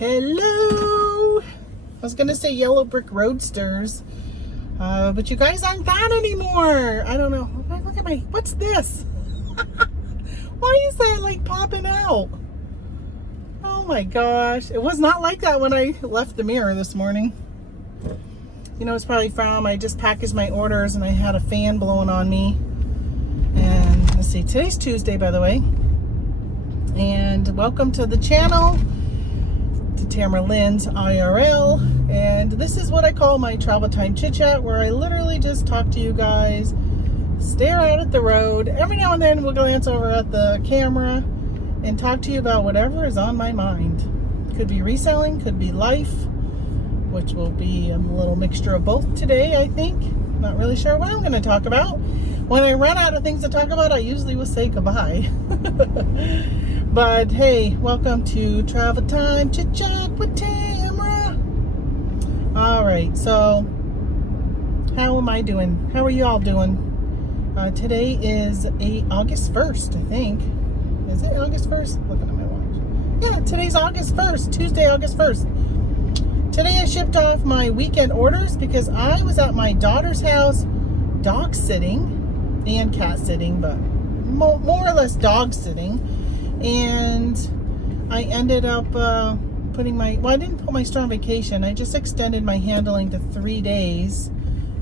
Hello. I was gonna say yellow brick roadsters, but you guys aren't that anymore. I don't know. Look at my, what's this? Why is that like popping out? Oh my gosh. It was not like that when I left the mirror this morning. You know, it's probably from, I just packaged my orders and I had a fan blowing on me. And let's see, today's Tuesday, by the way. And welcome to the channel, to Tamara Lynn's IRL. And this is what I call my travel time chit chat, where I literally just talk to you guys, stare out at the road. Every now and then we'll glance over at the camera and talk to you about whatever is on my mind. Could be reselling, could be life, which will be a little mixture of both today, I think. Not really sure what I'm going to talk about. When I run out of things to talk about, I usually will say goodbye. But hey, welcome to Travel Time Chit Chat with Tamara. All right, so how am I doing? How are you all doing? Today is August 1st, I think. Is it August 1st? Looking at my watch. Yeah, today's August 1st, Tuesday, August 1st. Today I shipped off my weekend orders because I was at my daughter's house dog sitting and cat sitting, but more or less dog sitting. And I ended up putting my, well, I didn't put my store on vacation. I just extended my handling to 3 days.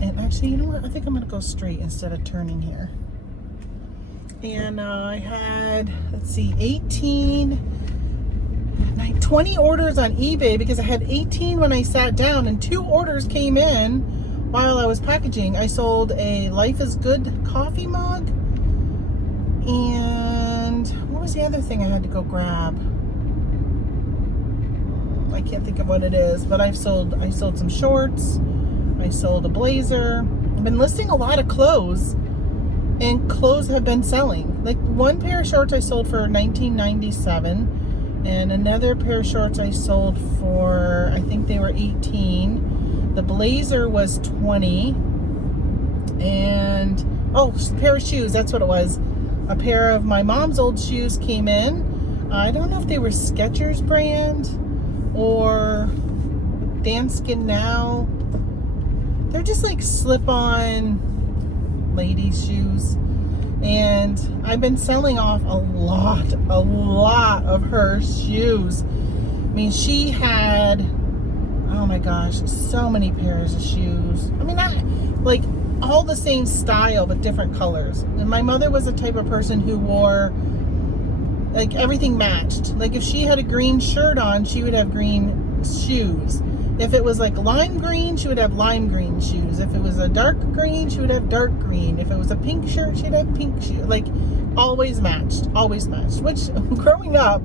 And actually, you know what? I think I'm going to go straight instead of turning here. And I had, let's see, 20 orders on eBay because I had 18 when I sat down, and 2 orders came in while I was packaging. I sold a Life is Good coffee mug, and what was the other thing I had to go grab? I can't think of what it is, but I sold some shorts. I sold a blazer. I've been listing a lot of clothes, and clothes have been selling. Like one pair of shorts I sold for $19.97, and another pair of shorts I sold for, I think they were $18. The blazer was $20, and oh, a pair of shoes, that's what it was. A pair of my mom's old shoes came in. I don't know if they were Skechers brand or Danskin Now. They're just like slip-on ladies' shoes. And I've been selling off a lot of her shoes. I mean, she had, oh my gosh, so many pairs of shoes. I mean, not like all the same style, but different colors. And my mother was the type of person who wore, like, everything matched. Like, if she had a green shirt on, she would have green shoes. If it was like lime green, she would have lime green shoes. If it was a dark green, she would have dark green. If it was a pink shirt, she'd have pink shoes. Like, always matched. Which, growing up,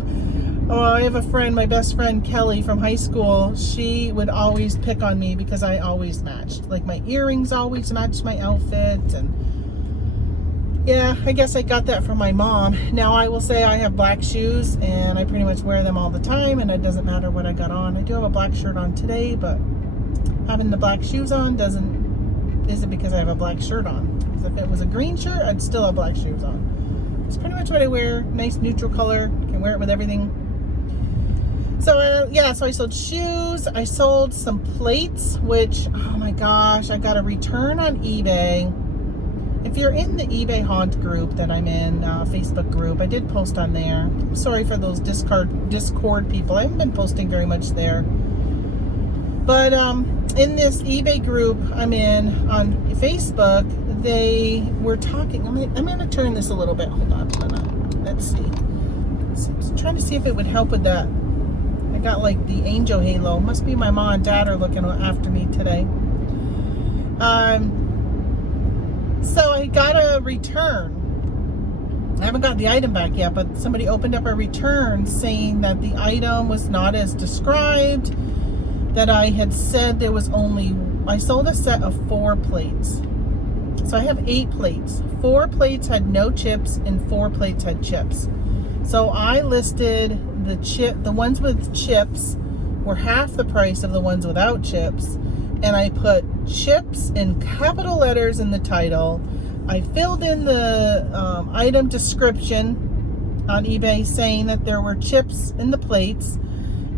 I have a friend, my best friend Kelly from high school. She would always pick on me because I always matched. Like, my earrings always matched my outfit. And yeah, I guess I got that from my mom. Now, I will say I have black shoes, and I pretty much wear them all the time, and it doesn't matter what I got on. I do have a black shirt on today, but having the black shoes on isn't because I have a black shirt on. Because if it was a green shirt, I'd still have black shoes on. It's pretty much what I wear. Nice neutral color. Can wear it with everything. So, yeah, so I sold shoes. I sold some plates, which, oh my gosh, I got a return on eBay. If you're in the eBay Haunt group that I'm in, Facebook group, I did post on there. I'm sorry for those Discord people. I haven't been posting very much there. But in this eBay group I'm in on Facebook, they were talking. I'm going to turn this a little bit. Hold on. Let's see. I'm trying to see if it would help with that. I got like the angel halo. Must be my mom and dad are looking after me today. So I got a return. I haven't got the item back yet, but somebody opened up a return saying that the item was not as described, that I had said there was only, I sold a set of 4 plates. So I have 8 plates. 4 plates had no chips and 4 plates had chips. So I listed the ones with chips were half the price of the ones without chips. And I put chips in capital letters in the title. I filled in the item description on eBay saying that there were chips in the plates.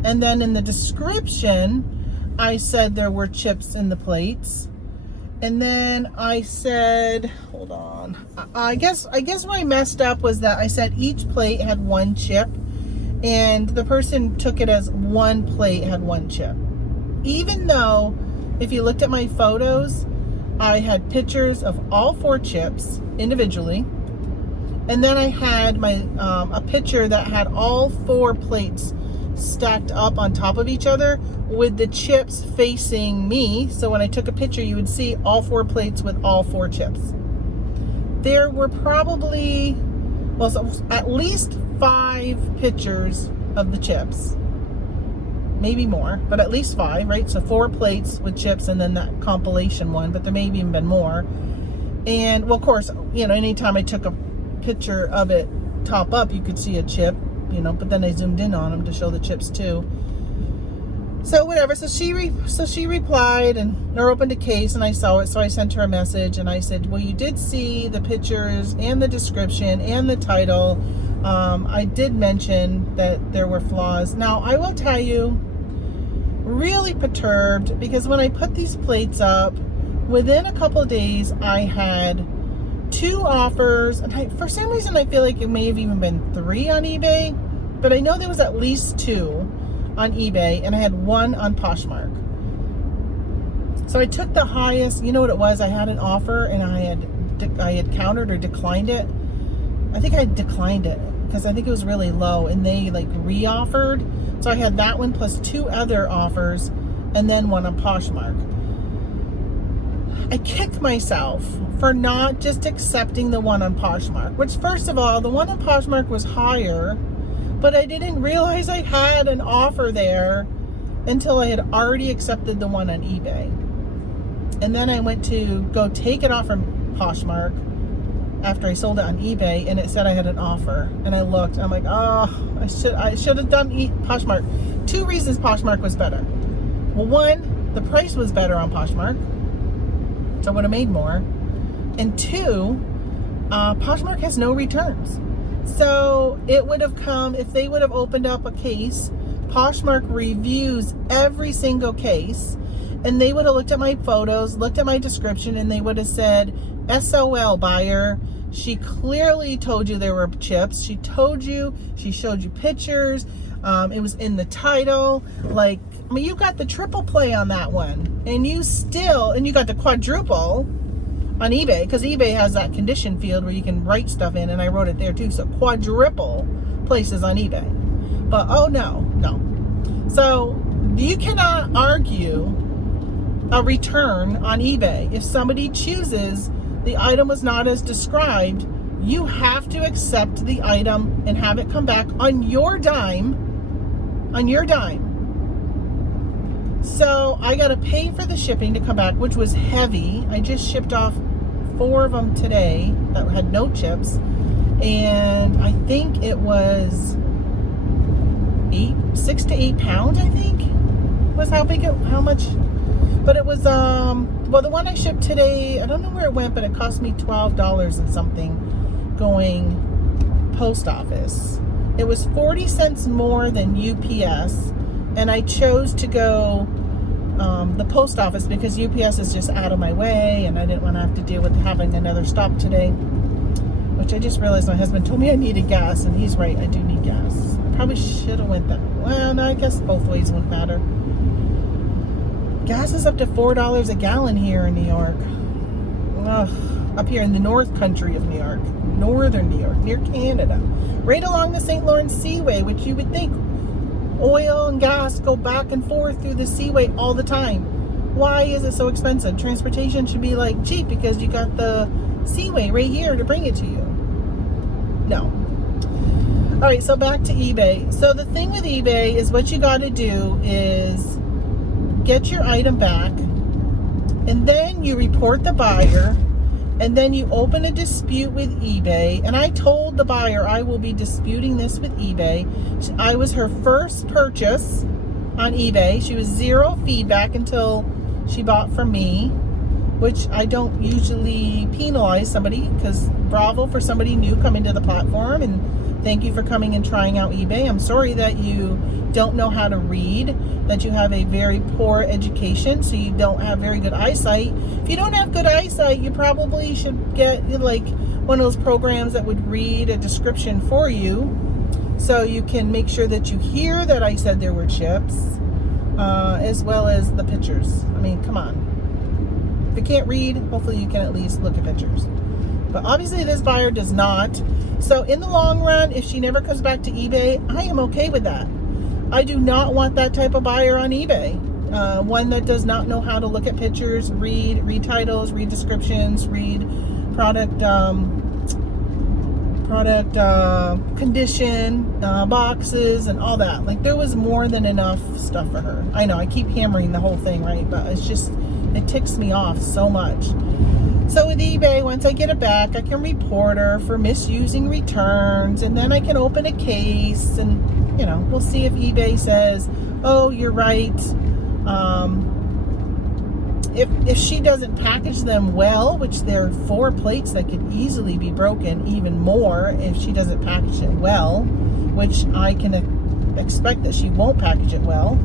And then in the description, I said there were chips in the plates. And then I said, hold on. I guess where I messed up was that I said each plate had one chip, and the person took it as one plate had one chip. Even though, if you looked at my photos, I had pictures of all 4 chips individually. And then I had my a picture that had all 4 plates stacked up on top of each other with the chips facing me. So when I took a picture, you would see all 4 plates with all 4 chips. There were probably, well, so at least 5 pictures of the chips. Maybe more, but at least 5, right? So 4 plates with chips and then that compilation one, but there may have even been more. And, well, of course, you know, anytime I took a picture of it top up, you could see a chip, you know, but then I zoomed in on them to show the chips too. So whatever, so she replied and or opened a case, and I saw it, so I sent her a message and I said, well, you did see the pictures and the description and the title. I did mention that there were flaws. Now, I will tell you, really perturbed, because when I put these plates up, within a couple of days, I had 2 offers, and for some reason, I feel like it may have even been 3 on eBay, but I know there was at least 2 on eBay, and I had 1 on Poshmark. So I took the highest. You know what it was? I had an offer, and I had countered or declined it. I think I declined it because I think it was really low, and they like re-offered. So I had that one plus 2 other offers, and then 1 on Poshmark. I kicked myself for not just accepting the 1 on Poshmark, which, first of all, the 1 on Poshmark was higher, but I didn't realize I had an offer there until I had already accepted the 1 on eBay. And then I went to go take it off from Poshmark after I sold it on eBay, and it said I had an offer. And I looked, I'm like, oh, I should have done Poshmark. 2 reasons Poshmark was better. Well, 1, the price was better on Poshmark, so I would have made more. And 2, Poshmark has no returns. So it would have come, if they would have opened up a case, Poshmark reviews every single case, and they would have looked at my photos, looked at my description, and they would have said, SOL buyer, she clearly told you there were chips. She told you, she showed you pictures. It was in the title. Like, I mean, you got the triple play on that one, and you got the quadruple on eBay, because eBay has that condition field where you can write stuff in, and I wrote it there too. So quadruple places on eBay. But oh no. So you cannot argue a return on eBay. If somebody chooses the item was not as described, you have to accept the item and have it come back on your dime. So I got to pay for the shipping to come back, which was heavy. I just shipped off 4 of them today that had no chips, and I think it was 6 to 8 pounds, I think was how much. But it was well, the one I shipped today, I don't know where it went, but it cost me $12 and something going post office. It was 40 cents more than UPS, and I chose to go the post office because UPS is just out of my way, and I didn't want to have to deal with having another stop today, which I just realized my husband told me I needed gas, and he's right, I do need gas. I probably should have went that. Well, no, I guess both ways wouldn't matter. Gas is up to $4 a gallon here in New York. Ugh, up here in the North Country of New York, northern New York, near Canada, right along the St. Lawrence Seaway, which you would think oil and gas go back and forth through the seaway all the time. Why is it so expensive? Transportation should be like cheap because you got the seaway right here to bring it to you. No. All right, so back to eBay. So the thing with eBay is what you got to do is get your item back, and then you report the buyer, and then you open a dispute with eBay. And I told the buyer I will be disputing this with eBay. I was her first purchase on eBay. She was 0 feedback until she bought from me, which I don't usually penalize somebody, because bravo for somebody new coming to the platform and Thank you for coming and trying out eBay. I'm sorry that you don't know how to read, that you have a very poor education, so you don't have very good eyesight. If you don't have good eyesight, you probably should get like one of those programs that would read a description for you, so you can make sure that you hear that I said there were chips, as well as the pictures. I mean, come on. If you can't read, hopefully you can at least look at pictures. But obviously this buyer does not. So in the long run, if she never comes back to eBay, I am okay with that. I do not want that type of buyer on eBay. One that does not know how to look at pictures, read titles, read descriptions, read product condition, boxes, and all that. Like, there was more than enough stuff for her. I know I keep hammering the whole thing, right? But it's just, it ticks me off so much. So with eBay, once I get it back, I can report her for misusing returns, and then I can open a case, and you know, we'll see if eBay says, oh, you're right. If she doesn't package them well, which there are 4 plates that could easily be broken, even more if she doesn't package it well, which I can expect that she won't package it well,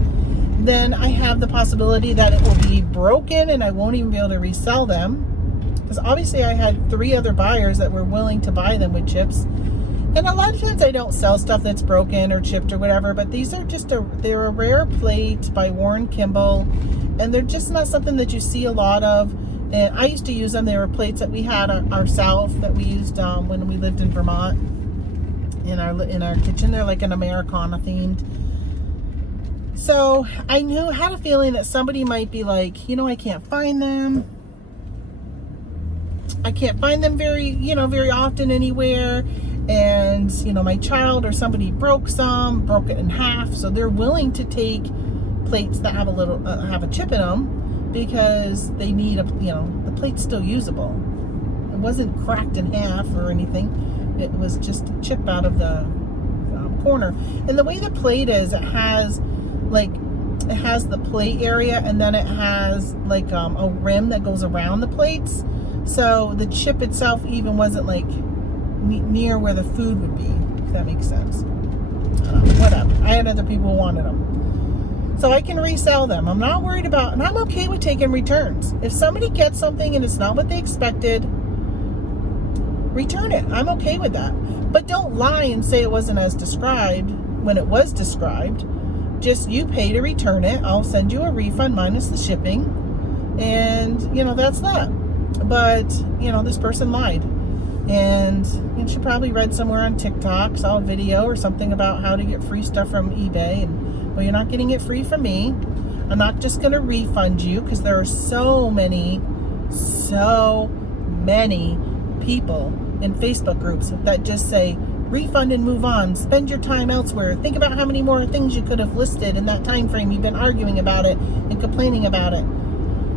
then I have the possibility that it will be broken and I won't even be able to resell them. Because obviously I had 3 other buyers that were willing to buy them with chips. And a lot of times I don't sell stuff that's broken or chipped or whatever, but these are just they're a rare plate by Warren Kimball, and they're just not something that you see a lot of. And I used to use them. They were plates that we had ourselves, that we used when we lived in Vermont in our kitchen. They're like an Americana themed. So I had a feeling that somebody might be like, you know, I can't find them. I can't find them very often anywhere. And, you know, my child or somebody broke it in half. So they're willing to take plates that have have a chip in them because they need the plate's still usable. It wasn't cracked in half or anything. It was just a chip out of the corner. And the way the plate is, it has the plate area, and then it has like a rim that goes around the plates. So the chip itself even wasn't like near where the food would be, if that makes sense. Whatever. I had other people who wanted them. So I can resell them. I'm not worried about, and I'm okay with taking returns. If somebody gets something and it's not what they expected, return it. I'm okay with that. But don't lie and say it wasn't as described when it was described. Just, you pay to return it. I'll send you a refund minus the shipping. And, you know, that's that. But, you know, this person lied. And she probably read somewhere on TikTok, saw a video or something about how to get free stuff from eBay. And, well, you're not getting it free from me. I'm not just going to refund you, because there are so many people in Facebook groups that just say, refund and move on. Spend your time elsewhere. Think about how many more things you could have listed in that time frame. You've been arguing about it and complaining about it.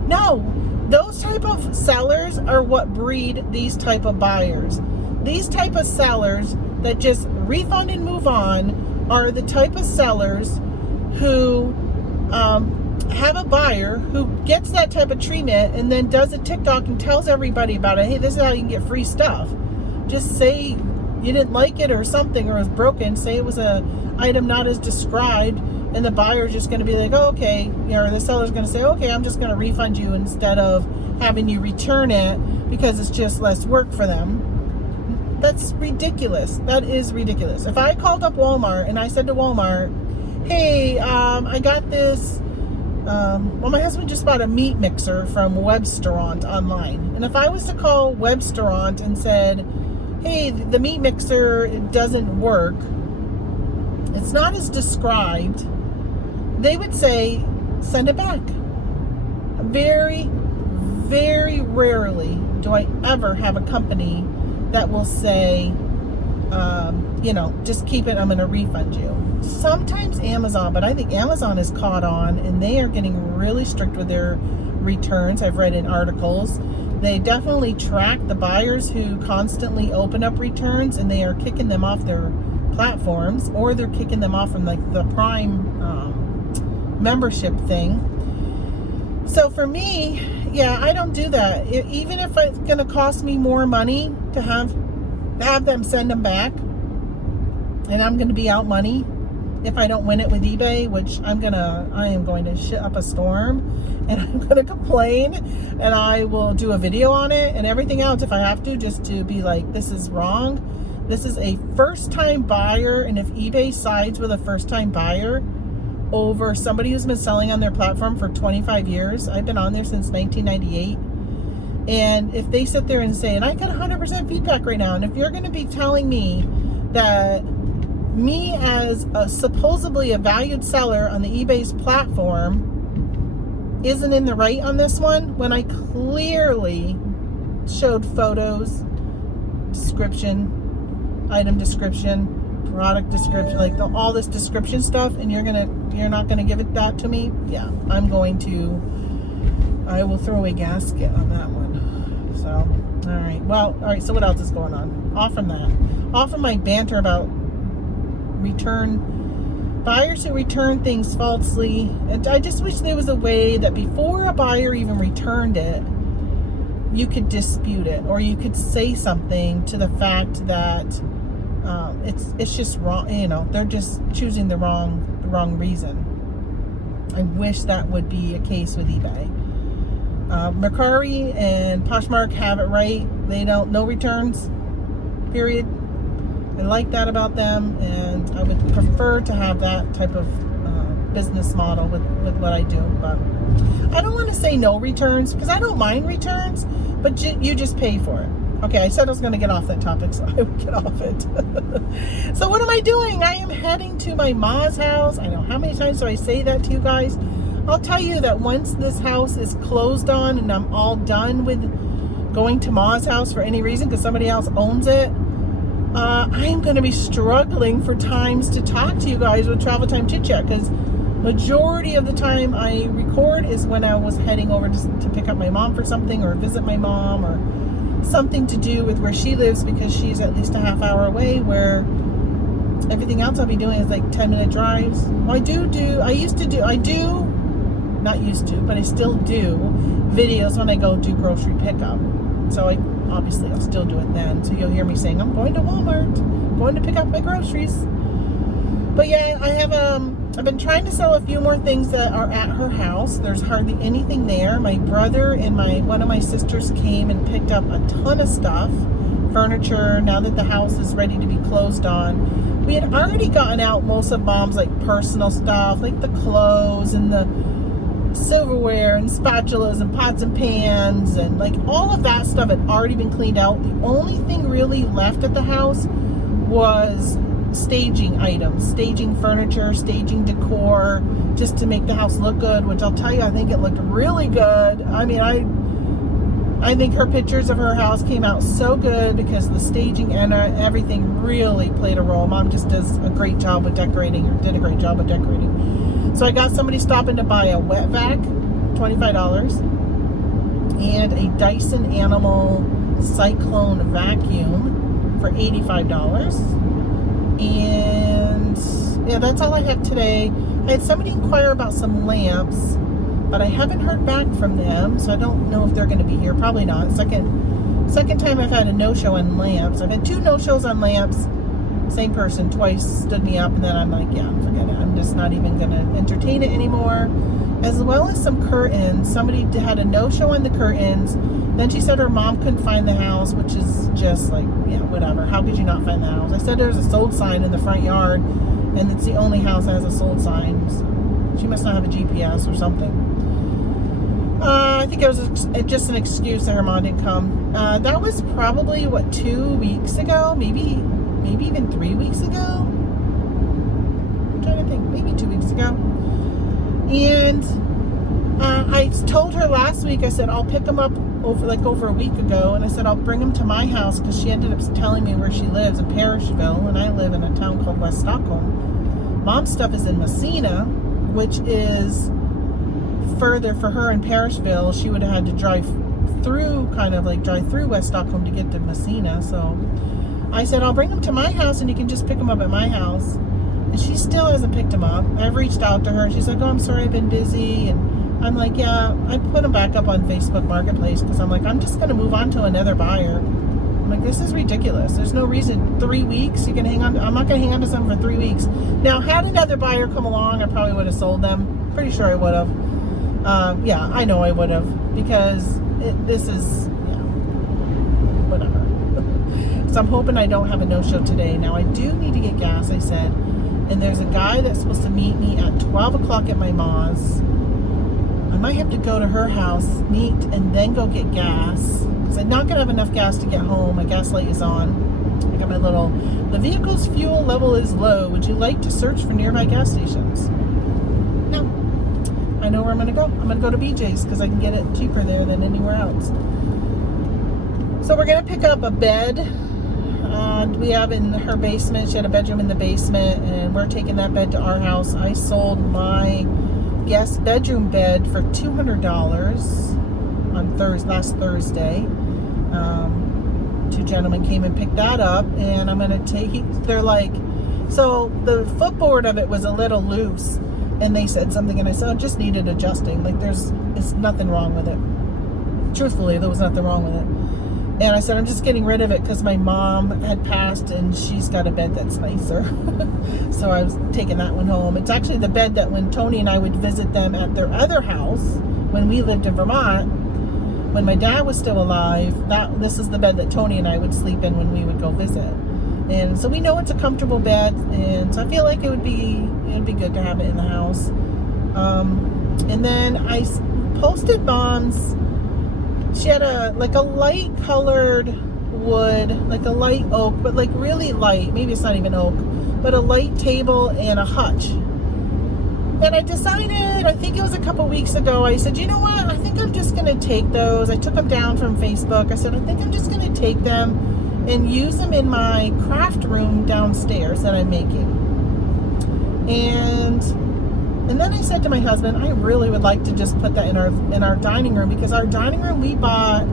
No. Those type of sellers are what breed these type of buyers. These type of sellers that just refund and move on are the type of sellers who have a buyer who gets that type of treatment and then does a TikTok and tells everybody about it. Hey, this is how you can get free stuff. Just say you didn't like it or something, or it was broken. Say it was a item not as described. And the buyer's just going to be like, oh, okay, or the seller's going to say, okay, I'm just going to refund you instead of having you return it because it's just less work for them. That's ridiculous. That is ridiculous. If I called up Walmart and I said to Walmart, hey, I got this, my husband just bought a meat mixer from Webstaurant online. And if I was to call Webstaurant and said, hey, the meat mixer doesn't work, it's not as described, they would say, send it back. Very, very rarely do I ever have a company that will say, just keep it, I'm going to refund you. Sometimes Amazon, but I think Amazon is caught on, and they are getting really strict with their returns. I've read in articles. They definitely track the buyers who constantly open up returns, and they are kicking them off their platforms, or they're kicking them off from like the Prime membership thing. So for me, yeah, I don't do that. Even if it's going to cost me more money to have them send them back, and I'm going to be out money if I don't win it with eBay, which I am going to shit up a storm, and I'm going to complain, and I will do a video on it and everything else if I have to, just to be like, this is wrong. This is a first-time buyer, and if eBay sides with a first-time buyer over somebody who's been selling on their platform for 25 years, I've been on there since 1998, and if they sit there and say, and I got 100% feedback right now, and if you're going to be telling me that me as supposedly a valued seller on the eBay's platform isn't in the right on this one, when I clearly showed photos, description, item description, product description, like all this description stuff, and you're not gonna give it that to me? Yeah, I will throw a gasket on that one. So, all right, so what else is going on? Off from my banter about buyers who return things falsely. And I just wish there was a way that before a buyer even returned it, you could dispute it, or you could say something to the fact that it's just wrong. They're just choosing the wrong reason. I wish that would be a case with eBay. Mercari and Poshmark have it right. They don't, no returns, period. I like that about them, and I would prefer to have that type of business model with what I do. But I don't want to say no returns, because I don't mind returns, but you just pay for it. Okay, I said I was going to get off that topic, so I would get off it. So what am I doing? I am heading to my ma's house. I know, how many times do I say that to you guys? I'll tell you that once this house is closed on and I'm all done with going to ma's house for any reason, because somebody else owns it, I'm going to be struggling for times to talk to you guys with Travel Time Chit Chat, because majority of the time I record is when I was heading over to pick up my mom for something, or visit my mom, or something to do with where she lives, because she's at least a half hour away, where everything else I'll be doing is like 10-minute drives. Well, I still do videos when I go do grocery pickup. So I'll still do it then. So you'll hear me saying, I'm going to Walmart, going to pick up my groceries. But yeah, I've been trying to sell a few more things that are at her house. There's hardly anything there. My brother and one of my sisters came and picked up a ton of stuff, furniture, now that the house is ready to be closed on. We had already gotten out most of Mom's personal stuff, like the clothes and the silverware and spatulas and pots and pans, and all of that stuff had already been cleaned out. The only thing really left at the house was staging items, staging furniture, staging decor, just to make the house look good, which I'll tell you, I think it looked really good. I mean, I think her pictures of her house came out so good because the staging and everything really played a role. Mom just does a great job with decorating, or did a great job with decorating. So I got somebody stopping to buy a wet vac, $25, and a Dyson Animal Cyclone vacuum for $85. And yeah, that's all I have today. I had somebody inquire about some lamps, but I haven't heard back from them, so I don't know if they're going to be here. Probably not. Second time I've had a no-show on lamps. I've had 2 no-shows on lamps. Same person twice stood me up, and then I'm like, yeah, forget it. I'm just not even going to entertain it anymore. As well as some curtains. Somebody had a no-show on the curtains. Then she said her mom couldn't find the house, which is just yeah, whatever. How could you not find the house? I said there's a sold sign in the front yard, and it's the only house that has a sold sign. So she must not have a GPS or something. I think it was just an excuse that her mom didn't come. That was probably, 2 weeks ago? Maybe even 3 weeks ago? I'm trying to think. Maybe 2 weeks ago. And I told her last week, I said, I'll pick them up over a week ago, and I said, I'll bring them to my house, because she ended up telling me where she lives in Parishville, and I live in a town called West Stockholm. Mom's stuff is in Messina, which is further for her in Parishville. She would have had to drive through West Stockholm to get to Messina. So I said, I'll bring them to my house, and you can just pick them up at my house. And she still hasn't picked them up. I've reached out to her. She's like, oh, I'm sorry, I've been busy. And I'm like, yeah, I put them back up on Facebook Marketplace, because I'm like, I'm just going to move on to another buyer. I'm like, this is ridiculous. There's no reason. 3 weeks you can hang on. I'm not going to hang on to something for 3 weeks. Now, had another buyer come along, I probably would have sold them. Pretty sure I would have. Yeah, I know I would have, because this is, yeah, whatever. So I'm hoping I don't have a no-show today. Now, I do need to get gas, I said. And there's a guy that's supposed to meet me at 12 o'clock at my ma's. I might have to go to her house, meet, and then go get gas. Because I'm not going to have enough gas to get home. My gas light is on. I got my little, the vehicle's fuel level is low. Would you like to search for nearby gas stations? No. I know where I'm going to go. I'm going to go to BJ's because I can get it cheaper there than anywhere else. So we're going to pick up a bed. We have in her basement. She had a bedroom in the basement, and we're taking that bed to our house. I sold my guest bedroom bed for $200 on last Thursday. 2 gentlemen came and picked that up, and I'm going to they're like, so the footboard of it was a little loose, and they said something, and I said, it just needed adjusting. Like, it's nothing wrong with it. Truthfully, there was nothing wrong with it. And I said, I'm just getting rid of it because my mom had passed and she's got a bed that's nicer. So I was taking that one home. It's actually the bed that when Tony and I would visit them at their other house when we lived in Vermont, when my dad was still alive, this is the bed that Tony and I would sleep in when we would go visit. And so we know it's a comfortable bed, and so I feel like it'd be good to have it in the house. And then I posted Mom's. She had a light colored wood, like a light oak, but like really light. Maybe it's not even oak, but a light table and a hutch. And I decided, I think it was a couple weeks ago, I said, you know what? I think I'm just going to take those. I took them down from Facebook. I said, I think I'm just going to take them and use them in my craft room downstairs that I'm making. And then I said to my husband, I really would like to just put that in our dining room, because our dining room we bought.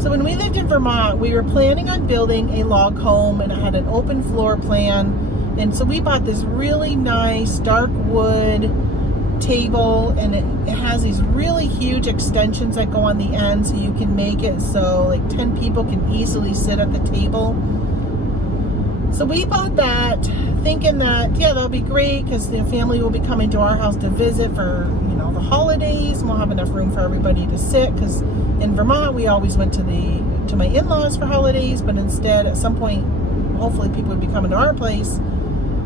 So when we lived in Vermont, we were planning on building a log home, and it had an open floor plan. And so we bought this really nice dark wood table, and it has these really huge extensions that go on the end, so you can make it so like 10 people can easily sit at the table. So we bought that, thinking that, yeah, that'll be great because the family will be coming to our house to visit for, the holidays, and we'll have enough room for everybody to sit, because in Vermont we always went to my in-laws for holidays, but instead at some point hopefully people would be coming to our place,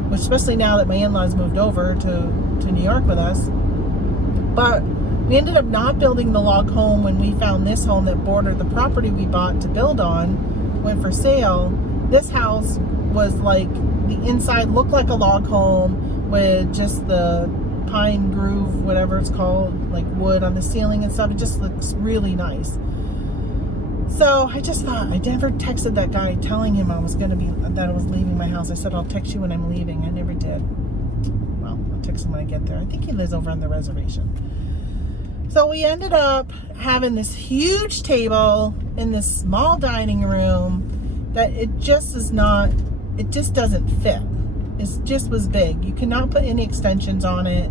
which especially now that my in-laws moved over to New York with us. But we ended up not building the log home when we found this home that bordered the property we bought to build on, went for sale. This house was like, the inside looked like a log home with just the pine groove, whatever it's called, like wood on the ceiling and stuff. It just looks really nice. So I just thought, I never texted that guy telling him that I was leaving my house. I said, I'll text you when I'm leaving. I never did. Well, I'll text him when I get there. I think he lives over on the reservation. So we ended up having this huge table in this small dining room that it just doesn't fit. It just was big. You cannot put any extensions on it.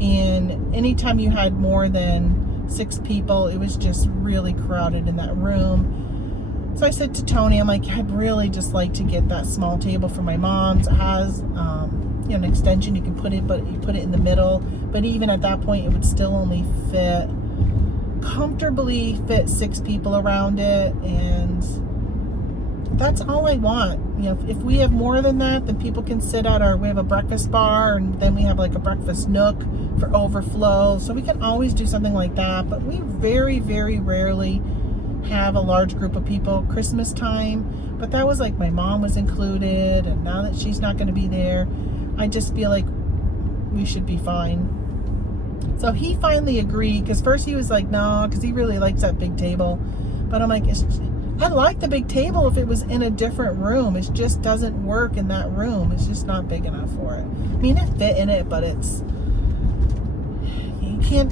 And anytime you had more than 6 people, it was just really crowded in that room. So I said to Tony, I'm like, I'd really just like to get that small table for my mom's. It has an extension you can put it, but you put it in the middle. But even at that point, it would still only comfortably fit 6 people around it. And that's all I want. If we have more than that, then people can sit at we have a breakfast bar, and then we have like a breakfast nook for overflow. So we can always do something like that. But we very, very rarely have a large group of people Christmas time. But that was like my mom was included, and now that she's not going to be there, I just feel like we should be fine. So he finally agreed, because first he was like, no, because he really likes that big table. But I'm like, I like the big table if it was in a different room. It just doesn't work in that room. It's just not big enough for it. I mean, it fit in it, but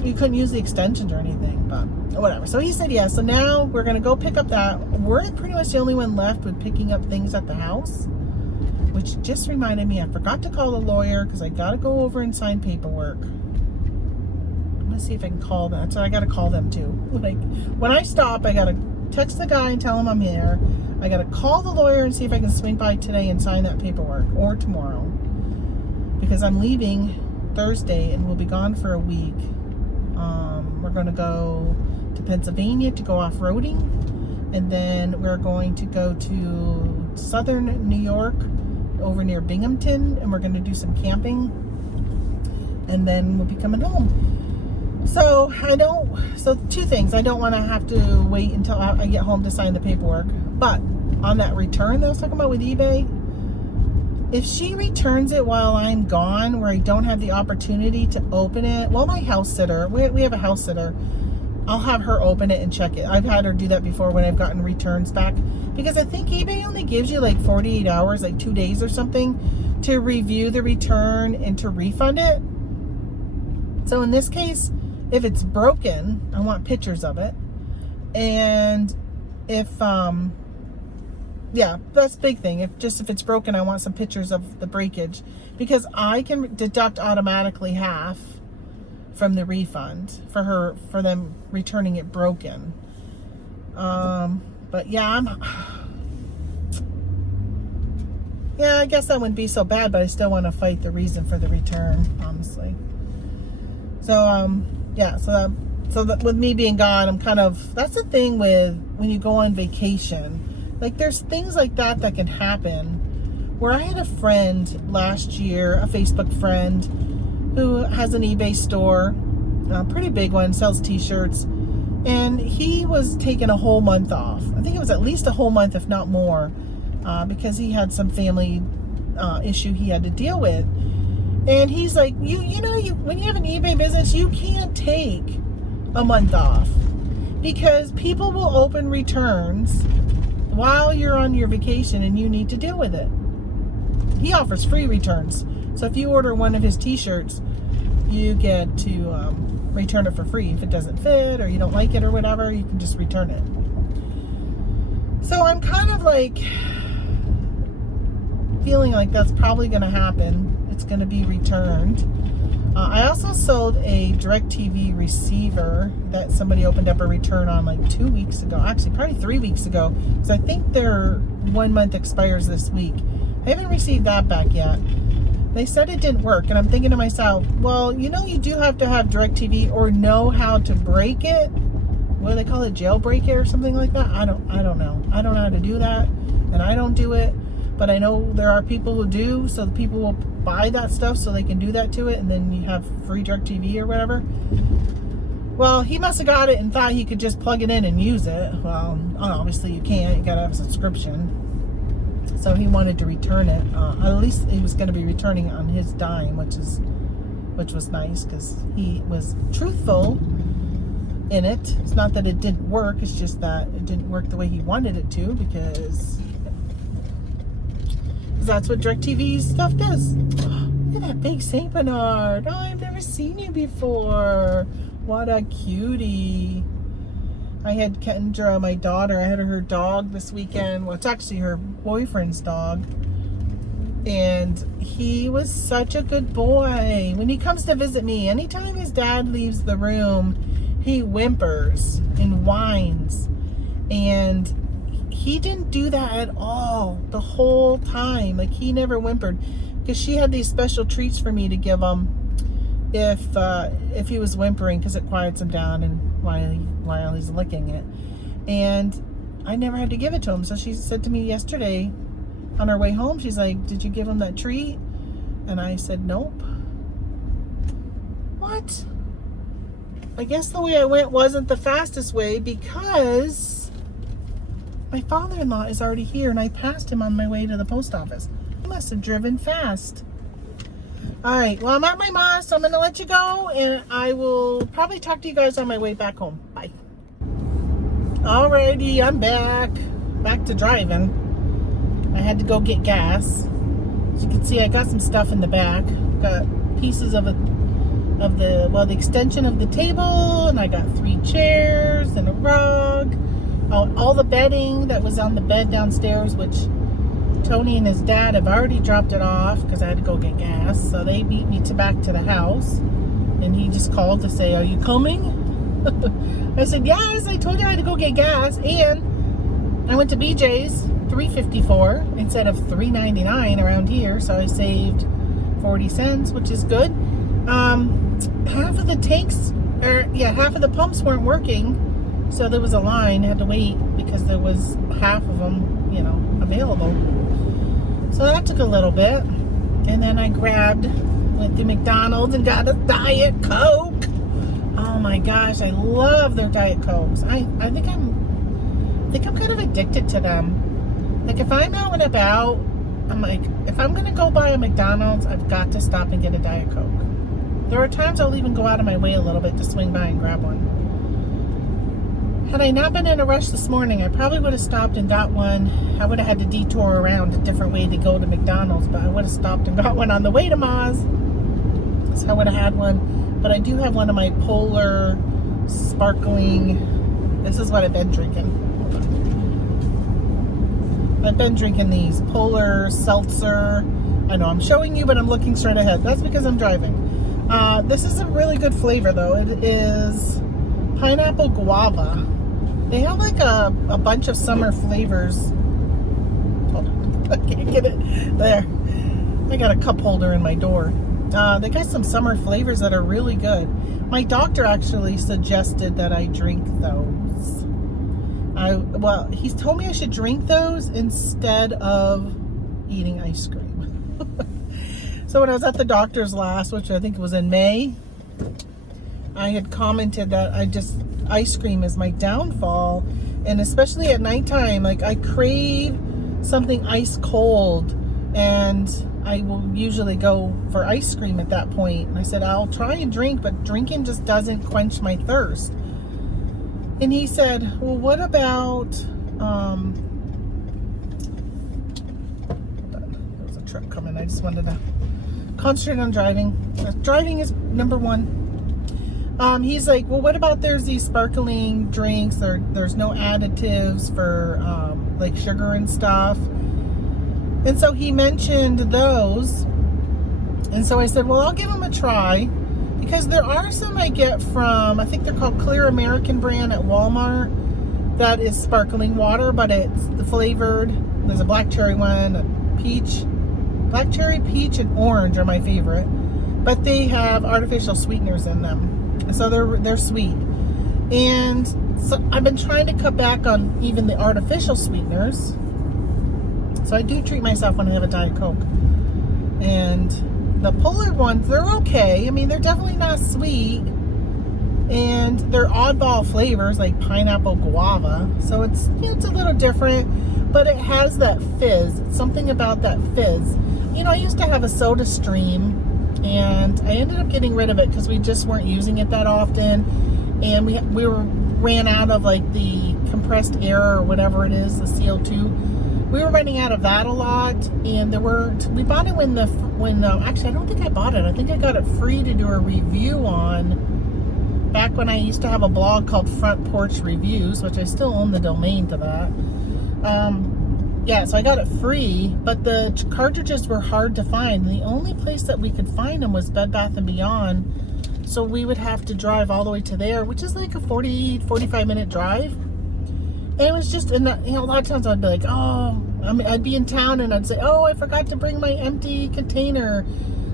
you couldn't use the extensions or anything, but whatever. So he said yes. So now we're going to go pick up that. We're pretty much the only one left with picking up things at the house, which just reminded me, I forgot to call the lawyer because I got to go over and sign paperwork. I'm going to see if I can call them. So I got to call them too. Like when I stop, I got to text the guy and tell him I'm here. I got to call the lawyer and see if I can swing by today and sign that paperwork, or tomorrow, because I'm leaving Thursday and we'll be gone for a week. We're going to go to Pennsylvania to go off-roading, and then we're going to go to southern New York over near Binghamton, and we're going to do some camping, and then we'll be coming home. So two things. I don't want to have to wait until I get home to sign the paperwork, but on that return that I was talking about with eBay, if she returns it while I'm gone, where I don't have the opportunity to open it, well, my house sitter, we have a house sitter, I'll have her open it and check it. I've had her do that before when I've gotten returns back, because I think eBay only gives you like 48 hours, like 2 days or something, to review the return and to refund it. So in this case, if it's broken, I want pictures of it. And if yeah, that's the big thing. If it's broken, I want some pictures of the breakage, because I can deduct automatically half from the refund for them returning it broken. But yeah, I guess that wouldn't be so bad, but I still want to fight the reason for the return, honestly. So yeah, so that with me being gone, I'm kind of, that's the thing with when you go on vacation. Like, there's things like that can happen. Where I had a friend last year, a Facebook friend, who has an eBay store, a pretty big one, sells t-shirts, and he was taking a whole month off. I think it was at least a whole month, if not more, because he had some family issue he had to deal with. And he's like, you know, when you have an eBay business, you can't take a month off, because people will open returns while you're on your vacation and you need to deal with it. He offers free returns. So if you order one of his t-shirts, you get to return it for free. If it doesn't fit or you don't like it or whatever, you can just return it. So I'm kind of like feeling like that's probably going to happen. It's going to be returned. I also sold a DirecTV receiver that somebody opened up a return on like 2 weeks ago. Actually, probably 3 weeks ago, because I think their 1 month expires this week. I haven't received that back yet. They said it didn't work, and I'm thinking to myself, well, you know, you do have to have DirecTV or know how to break it. What do they call it? Jailbreak it or something like that? I don't know. I don't know how to do that, and I don't do it. But I know there are people who do, so the people will buy that stuff so they can do that to it, and then you have free DirecTV or whatever. Well, he must have got it and thought he could just plug it in and use it. Well, obviously you can't. You gotta have a subscription. So he wanted to return it. At least he was going to be returning it on his dime, which was nice, because he was truthful in it. It's not that it didn't work. It's just that it didn't work the way he wanted it to, because that's what DirecTV stuff does. Look at that big Saint Bernard. Oh, I've never seen you before. What a cutie. I had Kendra, my daughter, I had her dog this weekend. Well, it's actually her boyfriend's dog. And he was such a good boy. When he comes to visit me, anytime his dad leaves the room, he whimpers and whines. And he didn't do that at all the whole time. Like, he never whimpered, because she had these special treats for me to give him if he was whimpering, because it quiets him down and while he's licking it. And I never had to give it to him. So she said to me yesterday on our way home, she's like, did you give him that treat? And I said, nope. What? I guess the way I went wasn't the fastest way, because my father-in-law is already here and I passed him on my way to the post office. I must have driven fast. Alright, well, I'm at my mom's, so I'm going to let you go, and I will probably talk to you guys on my way back home. Bye. Alrighty, I'm back to driving. I had to go get gas. As you can see, I got some stuff in the back. Got pieces of the extension of the table, and I got 3 chairs and a rug. All the bedding that was on the bed downstairs, which Tony and his dad have already dropped it off because I had to go get gas. So they beat me back to the house, and he just called to say, are you coming? I said, yes, I told you I had to go get gas. And I went to BJ's, $3.54 instead of $3.99 around here. So I saved 40 cents, which is good. Half of the tanks, half of the pumps weren't working. So there was a line. I had to wait because there was half of them, available. So that took a little bit. And then I went to McDonald's and got a Diet Coke. Oh my gosh, I love their Diet Cokes. I think I'm kind of addicted to them. Like if I'm out and about, I'm like, if I'm gonna go buy a McDonald's, I've got to stop and get a Diet Coke. There are times I'll even go out of my way a little bit to swing by and grab one. Had I not been in a rush this morning, I probably would have stopped and got one. I would have had to detour around a different way to go to McDonald's, but I would have stopped and got one on the way to Ma's. So I would have had one. But I do have one of my Polar sparkling. This is what I've been drinking. Hold on. I've been drinking these Polar seltzer. I know I'm showing you, but I'm looking straight ahead. That's because I'm driving. This is a really good flavor, though. It is pineapple guava. They have like a bunch of summer flavors. Hold on. I can't get it. There. I got a cup holder in my door. They got some summer flavors that are really good. My doctor actually suggested that I drink those. He's told me I should drink those instead of eating ice cream. So when I was at the doctor's last, which I think was in May, I had commented that ice cream is my downfall, and especially at nighttime, like I crave something ice cold, and I will usually go for ice cream at that point. And I said, I'll try and drink, but drinking just doesn't quench my thirst. And he said, well, what about, there's a truck coming. I just wanted to concentrate on driving. Driving is number one. He's like, well, what about there's these sparkling drinks, there's no additives for like sugar and stuff. And so he mentioned those. And so I said, well, I'll give them a try, because there are some I get from, I think they're called Clear American brand at Walmart, that is sparkling water, but it's the flavored. There's a black cherry one, a peach, black cherry, peach, and orange are my favorite, but they have artificial sweeteners in them. So they're sweet. And so I've been trying to cut back on even the artificial sweeteners. So I do treat myself when I have a Diet Coke. And the Polar ones, they're okay. I mean, they're definitely not sweet. And they're oddball flavors like pineapple guava. So it's a little different, but it has that fizz. It's something about that fizz. I used to have a Soda Stream, and I ended up getting rid of it because we just weren't using it that often, and we ran out of like the compressed air or whatever it is, the CO2. We were running out of that a lot, and we bought it when actually I don't think I bought it. I think I got it free to do a review on back when I used to have a blog called Front Porch Reviews, which I still own the domain to that. So I got it free, but the cartridges were hard to find. The only place that we could find them was Bed Bath & Beyond. So we would have to drive all the way to there, which is like a 45 minute drive. And it was just, a lot of times I'd be like, I'd be in town and I'd say, I forgot to bring my empty container.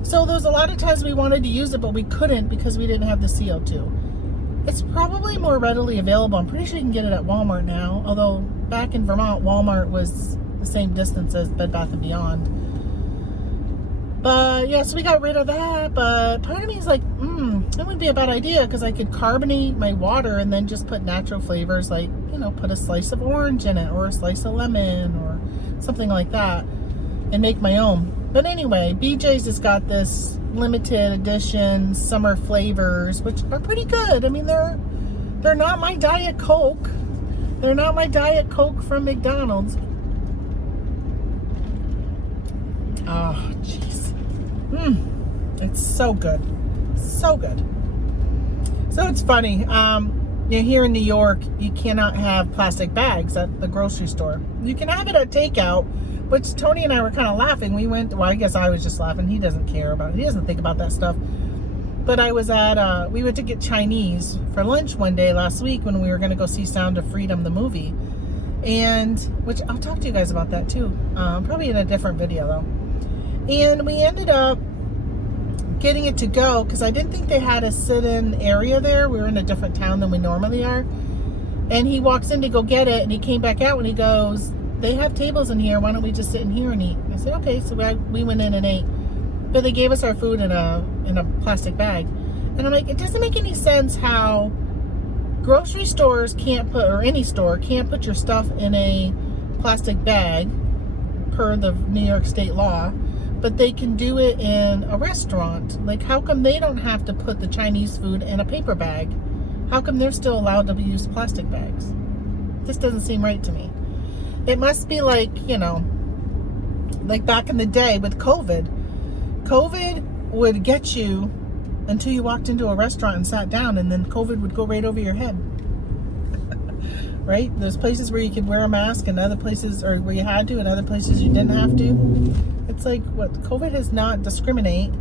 So there was a lot of times we wanted to use it, but we couldn't because we didn't have the CO2. It's probably more readily available. I'm pretty sure you can get it at Walmart now. Although back in Vermont, Walmart was the same distance as Bed Bath & Beyond. But yeah, so we got rid of that. But part of me is like, that would be a bad idea, because I could carbonate my water and then just put natural flavors, like, put a slice of orange in it or a slice of lemon or something like that and make my own. But anyway, BJ's has got this limited edition summer flavors, which are pretty good. I mean, they're not my Diet Coke. They're not my Diet Coke from McDonald's. Oh, jeez. It's so good. So good. So it's funny. Here in New York, you cannot have plastic bags at the grocery store. You can have it at takeout, which Tony and I were kind of laughing. I guess I was just laughing. He doesn't care about it. He doesn't think about that stuff. But I was at, we went to get Chinese for lunch one day last week when we were going to go see Sound of Freedom, the movie. And, which I'll talk to you guys about that too. Probably in a different video though. And we ended up getting it to go because I didn't think they had a sit-in area there. We were in a different town than we normally are. And he walks in to go get it, and he came back out and he goes, they have tables in here. Why don't we just sit in here and eat? I said, okay. So we went in and ate. But they gave us our food in a plastic bag. And I'm like, it doesn't make any sense how grocery stores can't put, or any store can't put your stuff in a plastic bag per the New York State law, but they can do it in a restaurant. Like, how come they don't have to put the Chinese food in a paper bag? How come they're still allowed to use plastic bags? This doesn't seem right to me. It must be like, you know, like back in the day with COVID. COVID would get you until you walked into a restaurant and sat down, and then COVID would go right over your head. Right? There's places where you could wear a mask and other places, or where you had to, and other places you didn't have to. It's like, what, COVID has not discriminate.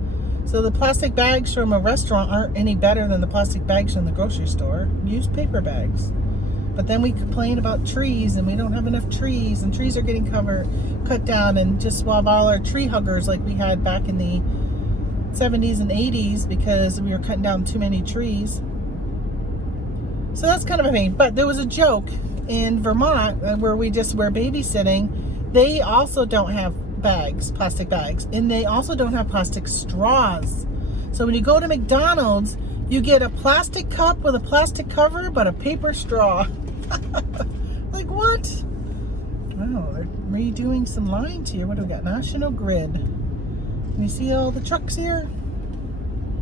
So the plastic bags from a restaurant aren't any better than the plastic bags from the grocery store. Use paper bags. But then we complain about trees, and we don't have enough trees, and trees are getting cut down, and just swab all our tree huggers like we had back in the 70s and 80s because we were cutting down too many trees. So that's kind of a pain. But there was a joke in Vermont where we're babysitting. They also don't have bags, plastic bags, and they also don't have plastic straws. So when you go to McDonald's, you get a plastic cup with a plastic cover but a paper straw. Like, what? Oh, they're redoing some lines here. What do we got? National Grid. Can you see all the trucks here?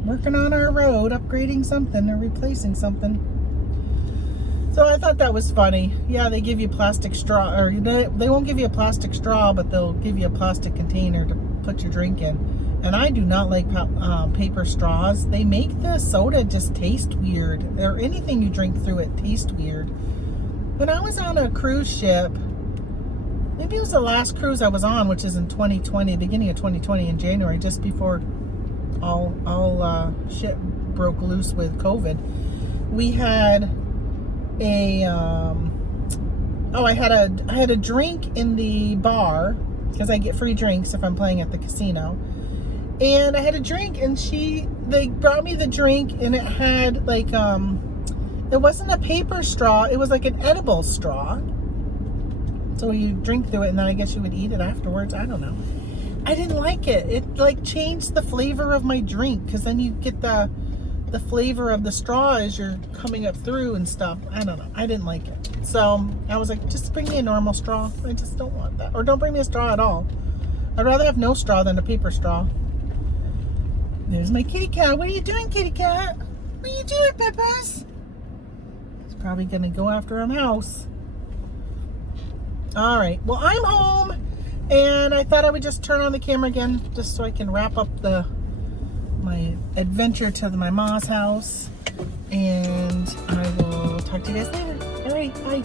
Working on our road, upgrading something or replacing something. So I thought that was funny. Yeah, they give you plastic straw, or they won't give you a plastic straw, but they'll give you a plastic container to put your drink in. And I do not like paper straws. They make the soda just taste weird, or anything you drink through it taste weird. When I was on a cruise ship, maybe it was the last cruise I was on, which is in 2020, beginning of 2020 in January, just before all shit broke loose with COVID. We had I had a drink in the bar because I get free drinks if I'm playing at the casino. And I had a drink, and they brought me the drink, and it had like it wasn't a paper straw, it was like an edible straw. So you drink through it, and then I guess you would eat it afterwards. I don't know. I didn't like it. It like changed the flavor of my drink, because then you get the flavor of the straw as you're coming up through and stuff. I don't know. I didn't like it. So I was like, just bring me a normal straw. I just don't want that. Or don't bring me a straw at all. I'd rather have no straw than a paper straw. There's my kitty cat. What are you doing, kitty cat? What are you doing, Peppers? He's probably going to go after a mouse. All right. Well, I'm home, and I thought I would just turn on the camera again just so I can wrap up my adventure to my mom's house, and I will talk to you guys later. All right, bye.